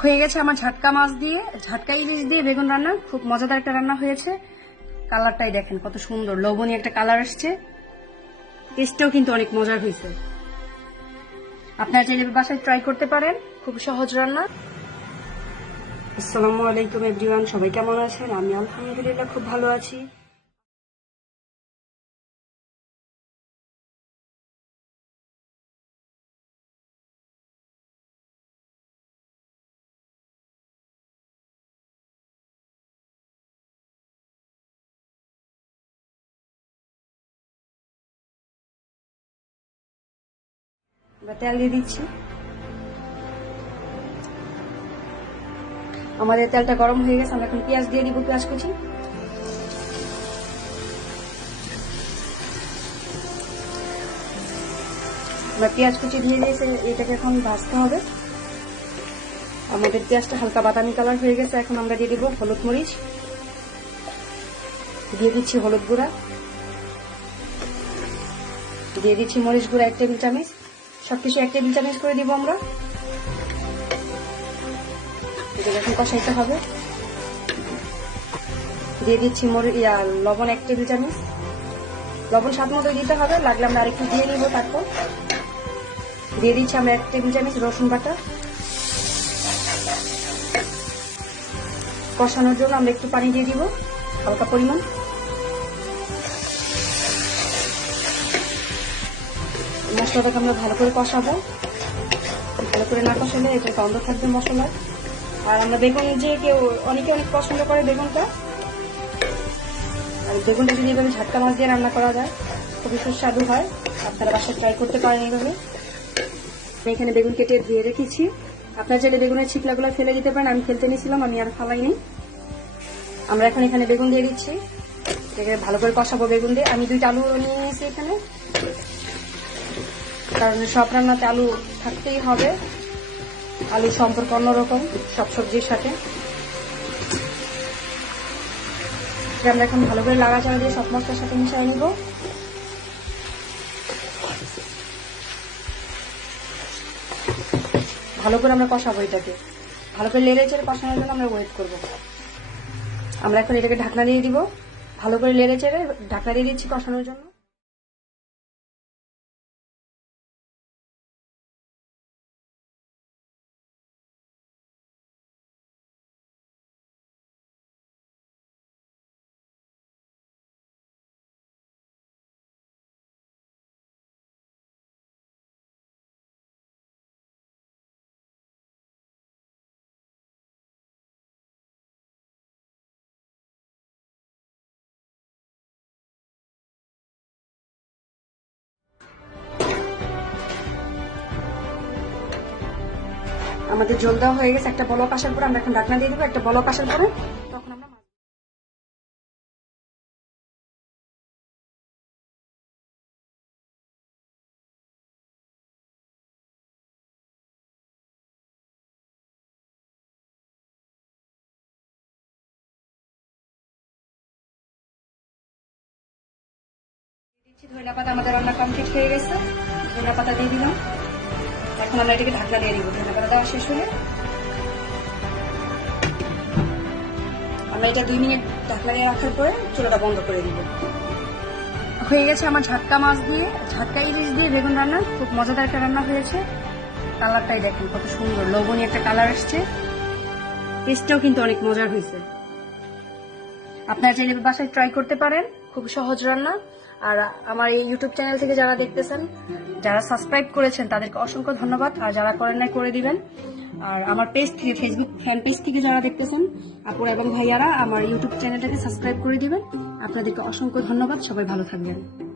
হয়ে গেছে আমার ঝাটকা মাছ দিয়ে। ঝাটকা ইলিশ দিয়ে বেগুন রান্না, খুব মজাদার একটা রান্না হয়েছে। কালারটাই দেখেন, কত সুন্দর লবণী একটা কালার আসছে টেস্টটাও কিন্তু অনেক মজার হয়েছে। আপনারা চাইলে বাসায় ট্রাই করতে পারেন, খুব সহজ রান্না। আসসালামু আলাইকুম এভরিওয়ান সবাই কেমন আছেন? আমি আলহামদুলিল্লাহ খুব ভালো আছি। তেল দিয়ে দিচ্ছি আমাদের তেলটা গরম হয়ে গেছে আমরা এখন পেঁয়াজ দিয়ে দিব পেঁয়াজ কুচি আমরা পেঁয়াজ কুচি দিয়ে দিয়েছে এটাকে এখন ভাজতে হবে আমাদের পেঁয়াজটা হালকা বাদামি কালার হয়ে গেছে এখন আমরা দিয়ে দিব হলুদ মরিচ। দিয়ে দিচ্ছি হলুদ গুঁড়া। দিয়ে দিচ্ছি মরিচ গুঁড়া, এক টেবিল চামচ। সবকিছু এক টেবিল চামচ করে দিব আমরা। যখন কষাইতে হবে। দিয়ে দিচ্ছি মরি ইয়া, লবণ এক টেবিল চামচ। লবণ স্বাদ মতো দিতে হবে, লাগলে আমরা আরেকটু দিয়ে নিব তারপর। দিয়ে দিচ্ছি আমরা এক টেবিল চামচ রসুন বাটা। কষানোর জন্য আমরা একটু পানি দিয়ে দিব, হালকা পরিমাণ। মশলাটাকে আমরা ভালো করে কষাবো। ভালো করে না কষালে এটা গন্ধ থাকবে মশলা আর আমরা বেগুন, যে কেউ, অনেকে অনেক পছন্দ করে বেগুনটা। আর বেগুনটা যদি এভাবে ঝাটকা মাছ দিয়ে রান্না করা যায়, খুবই সুস্বাদু হয়। আপনারা বাসায় ট্রাই করতে পারেন এইভাবে আমি এখানে বেগুন কেটে ধুয়ে রেখেছি। আপনার চাইলে বেগুনের ছিকলাগুলো ফেলে দিতে পারেন। আমি ফেলতে নিয়েছিলাম, আমি আর ফালাইনি আমরা এখন এখানে বেগুন দিয়ে দিচ্ছি। এটাকে ভালো করে কষাবো বেগুন দিয়ে। আমি দুইটা আলু নিয়ে নিয়েছি এখানে। কারণ সব রান্নাতে আলু থাকতেই হবে। আলু সম্পর্ক অন্যরকম, সব সবজির সাথে। আমরা এখন ভালো করে লাগাচাড়া দিয়ে সব মশলার সাথে মিশিয়ে নিব। ভালো করে আমরা কষাবো এটাকে। ভালো করে লেড়ে চেড়ে কষানোর জন্য আমরা ওয়েট করব। আমরা এখন এটাকে ঢাকনা দিয়ে দিব। ভালো করে লেড়ে চেড়ে ঢাকনা দিয়ে দিচ্ছি কষানোর জন্য। আমাদের জল দেওয়া হয়ে গেছে, একটা বলক আসার পরে আমরা এখন ঢাকনা দিয়ে দেবো, একটা বলক আসার পরে তখন আমরা আমাদের রান্না কমপ্লিট হয়ে গেছে। ধনিয়া পাতা দিয়ে দিলাম। এখন আমরা এটাকে ঢাকনা দিয়ে দিব পাতা দেওয়া শেষ হলে আমরা এটা দুই মিনিট ঢাকনা দিয়ে রাখার পরে চুলাটা বন্ধ করে দিব। হয়ে গেছে আমার ঝাটকা মাছ দিয়ে ঝাটকা ইলিশ দিয়ে বেগুন রান্না, খুব মজাদার একটা রান্না হয়েছে। কালারটাই দেখেন, কত সুন্দর লবণী একটা কালার আসছে টেস্টটাও কিন্তু অনেক মজার হয়েছে। আপনারা চাইলে বাসায় ট্রাই করতে পারেন, খুব সহজ রান্না। আর আমার এই ইউটিউব চ্যানেল থেকে যারা দেখতেছেন, যারা সাবস্ক্রাইব করেছেন, তাদেরকে অসংখ্য ধন্যবাদ। আর যারা করেন না করে দিবেন। আর আমার পেজ থেকে ফেসবুক ফ্যান পেজ থেকে যারা দেখতেছেন, আপুর এবং ভাইয়ারা, আমার ইউটিউব চ্যানেলটাকে সাবস্ক্রাইব করে দিবেন। আপনাদেরকে অসংখ্য ধন্যবাদ। সবাই ভালো থাকবেন।